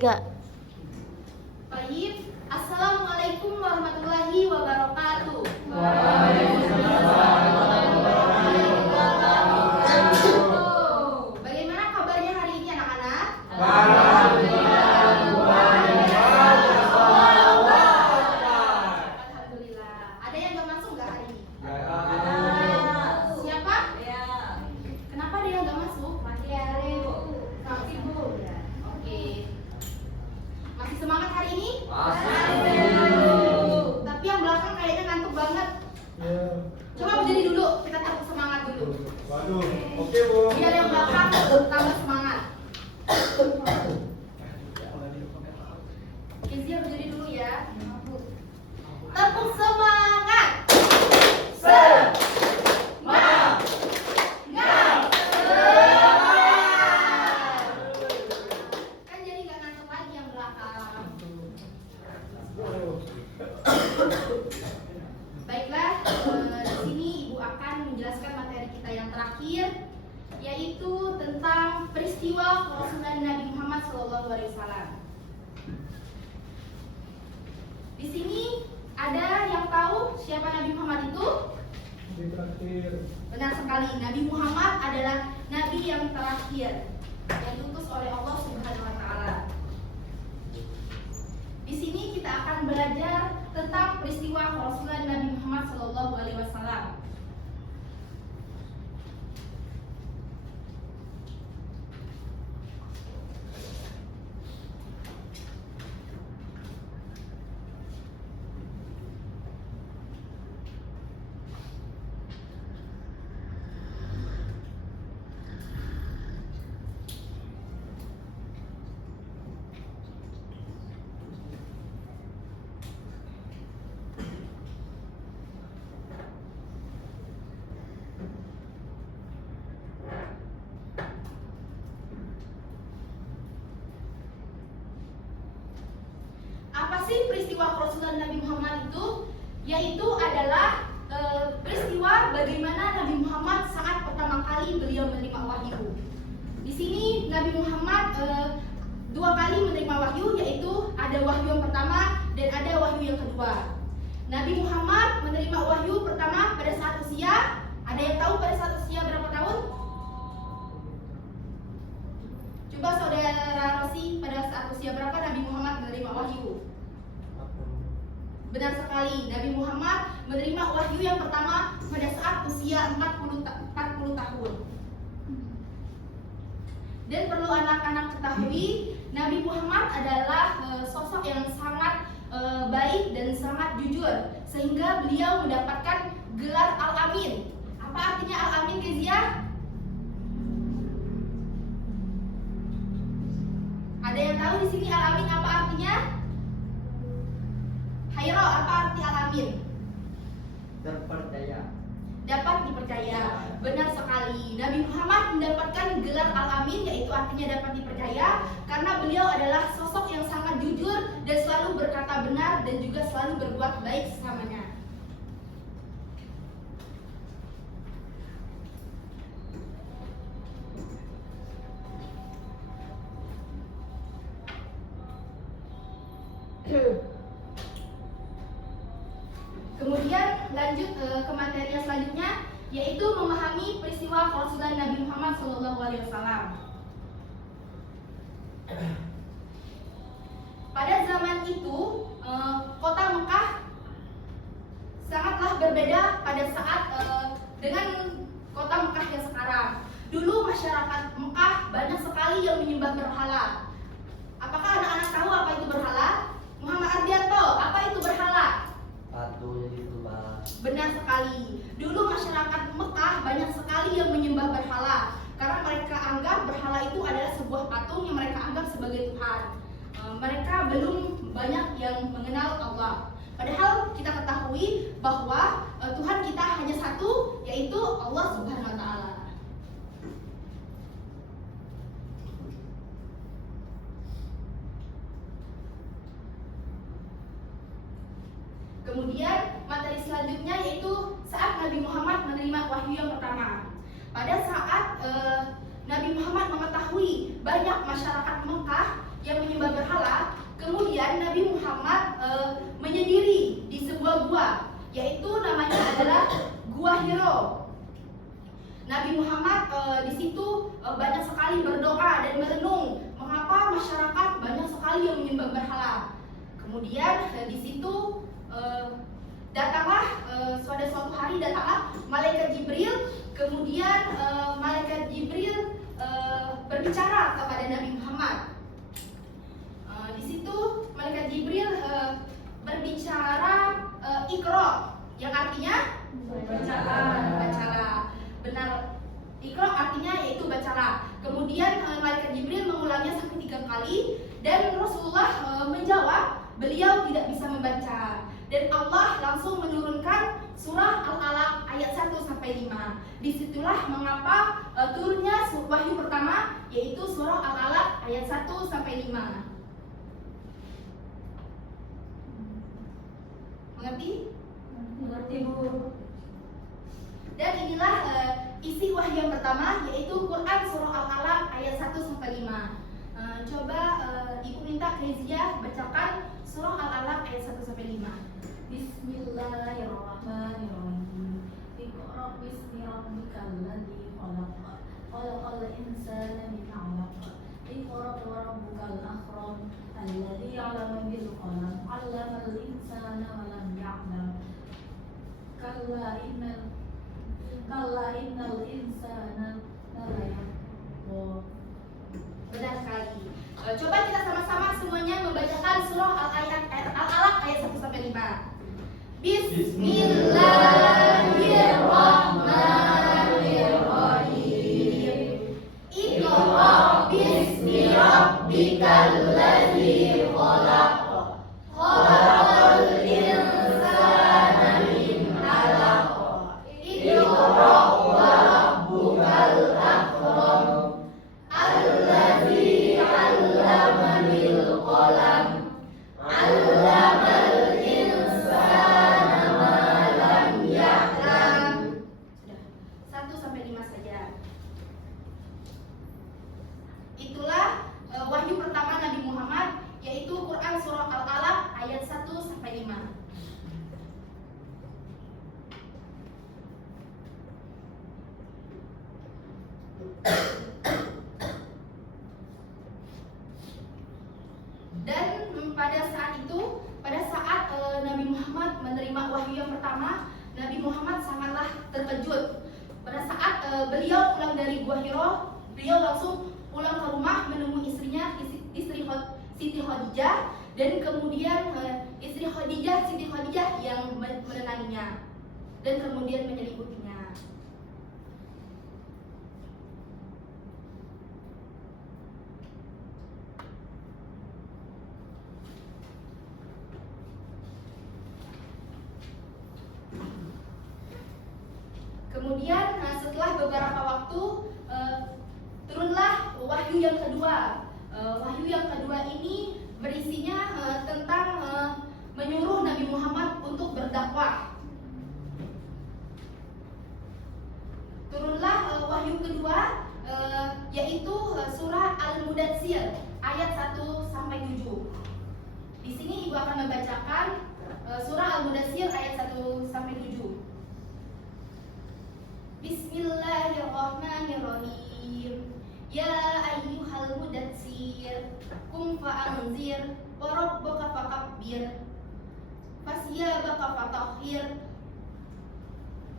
Enggak. Baik, Assalamualaikum warahmatullahi wabarakatuh. Bagaimana kabarnya hari ini anak-anak? Alhamdulillah. Ada yang gak masuk gak hari ini? Siapa? Kenapa dia gak masuk? Masih Bu. Oke. Masih semangat hari ini? Tapi yang belakang kayaknya ngantuk banget. Coba berdiri dulu, kita tetap semangat dulu. Waduh, oke Bu. Biar yang belakang tambah semangat. Kezia berdiri dulu ya. Tepuk semangat. Kan jadi nggak ngantuk lagi yang belakang. Baiklah, di sini Ibu akan menjelaskan materi kita yang terakhir, yaitu tentang peristiwa kerasulan Nabi Muhammad SAW. Di sini ada yang tahu siapa Nabi Muhammad itu? Benar sekali, Nabi Muhammad adalah Nabi yang terakhir yang diutus oleh Allah Subhanahu Wa Taala. Di sini kita akan belajar tentang peristiwa kerasulan Nabi Muhammad SAW. Apa sih peristiwa kerasulan Nabi Muhammad itu? Yaitu adalah peristiwa bagaimana Nabi Muhammad saat pertama kali beliau menerima wahyu. Di sini Nabi Muhammad dua kali menerima wahyu, yaitu ada wahyu yang pertama dan ada wahyu yang kedua. Nabi Muhammad menerima wahyu pertama pada saat usia, ada yang tahu pada saat usia berapa tahun? Coba saudara Rosi, pada saat usia berapa Nabi Muhammad menerima wahyu? Benar sekali, Nabi Muhammad menerima wahyu yang pertama pada saat usia 40 tahun. Dan perlu anak-anak ketahui, Nabi Muhammad adalah sosok yang sangat baik dan sangat jujur, sehingga beliau mendapatkan gelar Al-Amin. Apa artinya Al-Amin, Kezia? Ada yang tahu di sini Al-Amin apa artinya? Hairo, apa arti Al-Amin? Terpercaya. Dapat dipercaya. Benar sekali. Nabi Muhammad mendapatkan gelar Al-Amin, yaitu artinya dapat dipercaya, karena beliau adalah sosok yang sangat jujur dan selalu berkata benar dan juga selalu berbuat baik selamanya. Kemudian lanjut ke materi yang selanjutnya, yaitu memahami peristiwa kerasulan Nabi Muhammad SAW. Pada zaman itu, kota Mekah sangatlah berbeda pada saat dengan kota Mekah yang sekarang. Dulu masyarakat Mekah banyak sekali yang menyembah berhala. Apakah anak-anak tahu apa itu berhala? Muhammad Ardianto, apa itu berhala? Patung jadi tumbal. Benar sekali. Dulu masyarakat Mekah banyak sekali yang menyembah berhala, karena mereka anggap berhala itu adalah sebuah patung yang mereka anggap sebagai Tuhan. Mereka belum banyak yang mengenal Allah. Padahal kita ketahui bahwa Tuhan kita hanya satu, yaitu Allah Subhanahu Wa Taala. Kemudian materi selanjutnya yaitu saat Nabi Muhammad menerima wahyu yang pertama. Pada saat Nabi Muhammad mengetahui banyak masyarakat Mekah yang menyembah berhala, kemudian Nabi Muhammad menyendiri di sebuah gua, yaitu namanya adalah Gua Hiro. Nabi Muhammad di situ banyak sekali berdoa dan merenung mengapa masyarakat banyak sekali yang menyembah berhala. Kemudian di situ datanglah suatu hari datanglah malaikat Jibril. Kemudian malaikat Jibril berbicara kepada Nabi Muhammad. Di situ malaikat Jibril berbicara Iqra, yang artinya bacalah. Benar, Iqra artinya yaitu bacalah. Kemudian malaikat Jibril mengulangnya sampai 3 kali dan Rasulullah menjawab beliau tidak bisa membaca. Dan Allah langsung menurunkan surah Al-Alaq ayat 1 sampai 5. Disitulah mengapa turunnya wahyu pertama, yaitu surah Al-Alaq ayat 1 sampai 5. Mengerti? Mengerti, Bu. Dan inilah isi wahyu yang pertama, yaitu Quran surah Al-Alaq ayat 1 sampai 5. Coba Ibu minta Kezia bacakan surah Al-Alaq ayat 1 sampai 5. Bismillahirrahmanirrahim. Iqra bismi rabbikal ladzi khalaq. Khalaqal insana min 'alaq. Iqra wa rabbukal akram. Alladzi 'allama bil qalam. 'allamal insana ma lam ya'lam. Kalla innal insana la yatgha. Benar sekali. Coba kita sama-sama semuanya membacakan surah Al-Alaq ayat 1 sampai 5. Bismillahirrahmanirrahim. Iqra bismi rabbikal ladzi khalaq. Khalaqal insana min 'alaq. Iqra wa rabbukal akram. Alladzi 'allama bil qalam. 'Allamal insana ma lam ya'lam. Sudah, 1 sampai 5 saja. Itulah wahyu pertama Nabi Muhammad, yaitu Quran surah Al-Alaq ayat 1 sampai 5. Dan pada saat Nabi Muhammad menerima wahyu yang pertama, Nabi Muhammad sangatlah terkejut. Pada saat beliau pulang dari Gua Hiro, beliau langsung pulang ke rumah menemui istrinya, istri Siti Khadijah, dan kemudian istri Siti Khadijah yang menenanginya dan kemudian menyeliputinya. Kemudian setelah beberapa waktu turunlah wahyu yang kedua. Wahyu yang kedua ini berisinya tentang menyuruh Nabi Muhammad untuk berdakwah. Turunlah wahyu kedua, yaitu surah Al-Mudatsir ayat 1 sampai 7. Di sini Ibu akan membacakan surah Al-Mudatsir ayat 1 sampai 7. Bismillahirrahmanirrahim. Ya ayyuhal mudatsir, qum fa'anzir, wa rabbaka fakabbir, fasiyabaka fatahhir,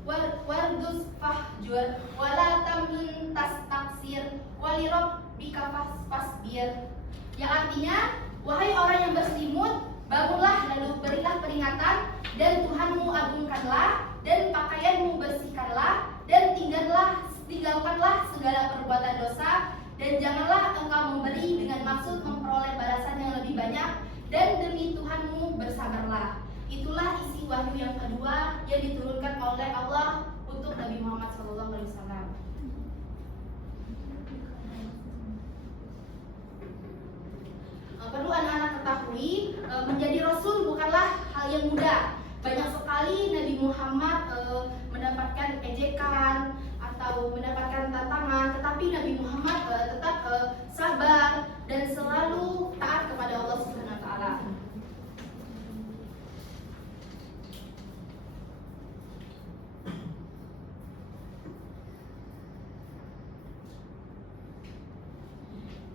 wardus fahjur, wala tamnun tastaksir, walirabbika fasbir. Yang artinya, wahai orang yang berselimut, bangunlah lalu berilah peringatan, dan Tuhanmu agungkanlah, dan pakaianmu bersihkanlah, dan tinggalkanlah segala perbuatan dosa, dan janganlah engkau memberi dengan maksud memperoleh balasan yang lebih banyak, dan demi Tuhanmu bersabarlah. Itulah isi wahyu yang kedua yang diturunkan oleh Allah untuk Nabi Muhammad SAW. Perlu anak-anak ketahui, menjadi Rasul bukanlah hal yang mudah. Banyak sekali Nabi Muhammad mendapatkan ejekan atau mendapatkan tantangan, tetapi Nabi Muhammad tetap sabar, dan selalu taat kepada Allah Subhanahu wa taala.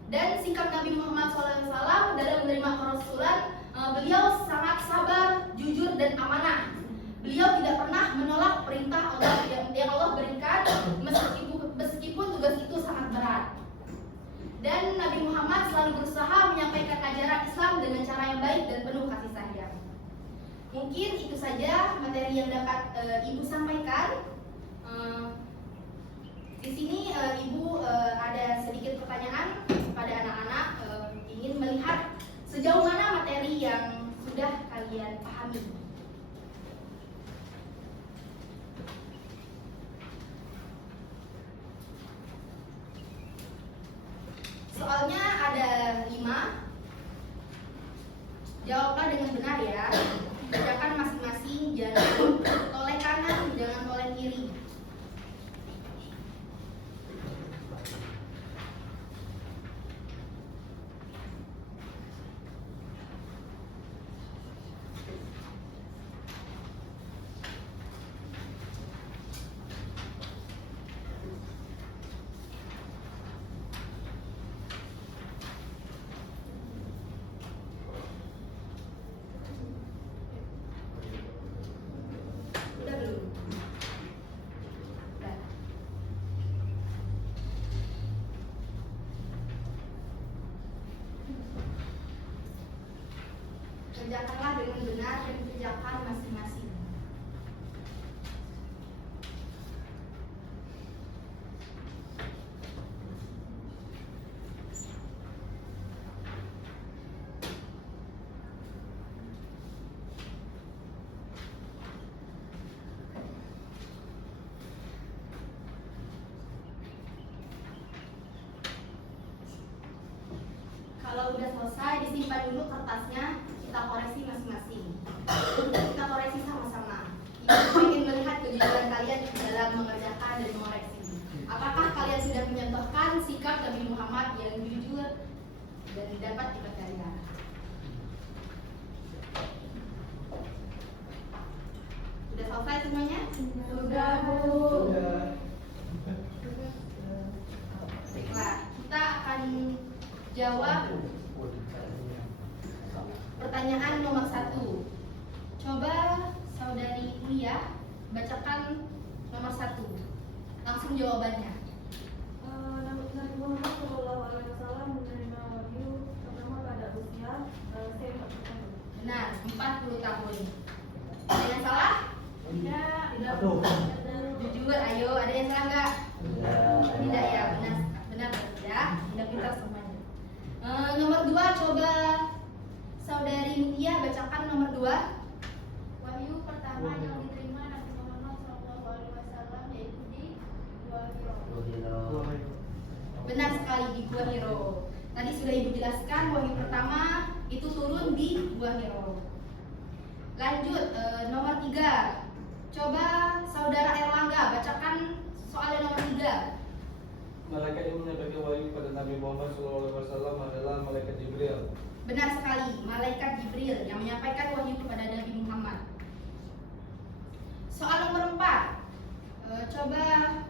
Dan sikap Nabi Muhammad SAW dalam menerima kerasulan, beliau sangat sabar, jujur, dan amanah. Beliau tidak pernah menolak perintah Allah yang Allah berikan meskipun tugas itu sangat berat. Dan Nabi Muhammad selalu berusaha menyampaikan ajaran Islam dengan cara yang baik dan penuh kasih sayang. Mungkin itu saja materi yang dapat Ibu sampaikan. Di sini Ibu ada sedikit pertanyaan kepada anak-anak, ingin melihat sejauh mana materi yang sudah kalian pahami. Soalnya ada 5. Jawablah dengan benar ya. Bacakan masing-masing, jangan toleh kanan, jangan toleh kiri. Udah belum? Udah. Kerjakanlah dengan benar dan kerjakan masing-masing. Kalau udah selesai, disimpan dulu kertasnya, kita koreksi masing-masing. Kita koreksi sama-sama. Ibu ingin melihat kejujuran kalian dalam mengerjakan dan mengoreksi. Apakah kalian sudah menyontohkan sikap Nabi Muhammad yang jujur dan dapat dipercaya? Sudah selesai semuanya? Sudah, Bu. Baiklah, kita akan jawab pertanyaan nomor 1. Coba saudari Ulia bacakan nomor 1. Langsung jawabannya. Nabi Muhammad SAW menerima wahyu pertama pada usia 40 tahun. Benar, 40 tahun. Ada yang salah? Tidak. Aduh. Jujur, ayo. Ada yang salah nggak? Tidak ya, benar ya. Tidak pintar semuanya. Nomor 2, coba saudari Mutia bacakan nomor 2. Wahyu pertama yang diterima Nabi Muhammad SAW yaitu di Gua Hiro. Benar sekali, di Gua Hiro. Tadi sudah Ibu jelaskan, wahyu pertama itu turun di Gua Hiro. Lanjut, nomor 3. Coba saudara Erlangga bacakan soalnya nomor 3. Malaikat yang menyampaikan wahyu pada Nabi Muhammad SAW adalah malaikat Jibril. Benar sekali, malaikat Jibril yang menyampaikan wahyu kepada Nabi Muhammad. Soal nomor 4. Coba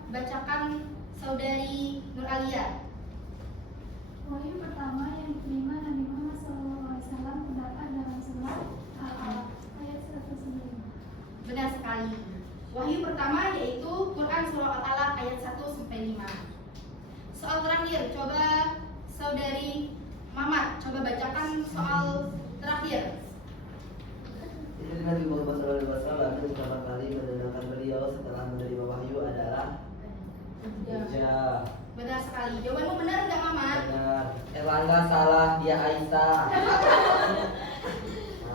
bacakan saudari Nur Alia. Wahyu pertama yang diterima Nabi Muhammad SAW terdapat dalam surat Al-Alaq ayat 195. Benar sekali. Wahyu pertama yaitu Quran surah Al-Alaq ayat 1-5. Soal terakhir, coba saudari Mamat, coba bacakan soal terakhir. Jadi Nabi Muhammad SAW yang pertama kali mendengarkan beliau setelah menerima wahyu adalah Hijjah. Benar sekali. Jawabanmu benar nggak, Mamat? Benar. Erlangga salah, dia Aisyah.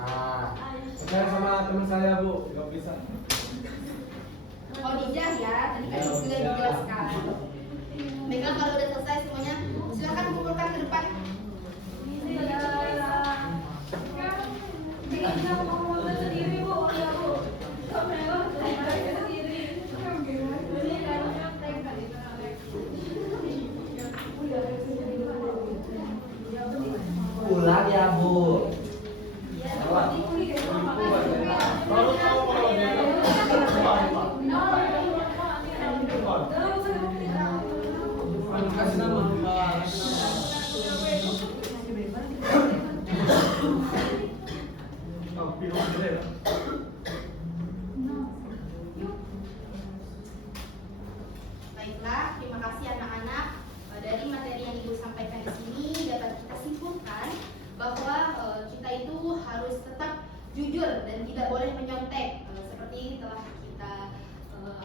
Nah, Saya sama teman saya, Bu, nggak bisa. Khadijah ya, tadi kan sudah dijelaskan. Baiklah, kalau udah selesai semuanya, silakan kumpulkan ke depan. Ya, Salah. Baru tahu kalau dia Kasih nama. Baiklah, terima kasih anak-anak. Dari materi yang Ibu sampaikan di sini dapat kita simpulkan bahwa kita itu harus tetap jujur dan tidak boleh menyontek. Seperti telah kita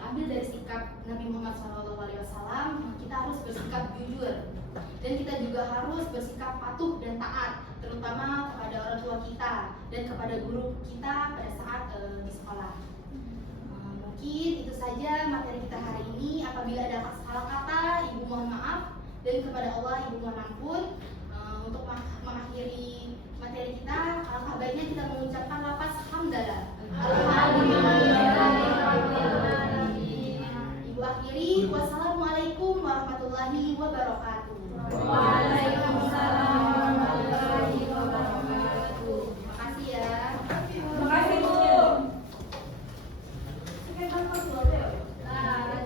ambil dari sikap Nabi Muhammad SAW, kita harus bersikap jujur dan kita juga harus bersikap patuh dan taat, terutama kepada orang tua kita dan kepada guru kita pada saat di sekolah. Mungkin itu saja materi kita hari ini. Apabila ada salah kata, Ibu mohon maaf, dan kepada Allah Ibu mohon ampun. Untuk mengakhiri materi kita, alangkah baiknya kita mengucapkan lafaz hamdalah. Ibu akhiri, wassalamualaikum warahmatullahi wabarakatuh.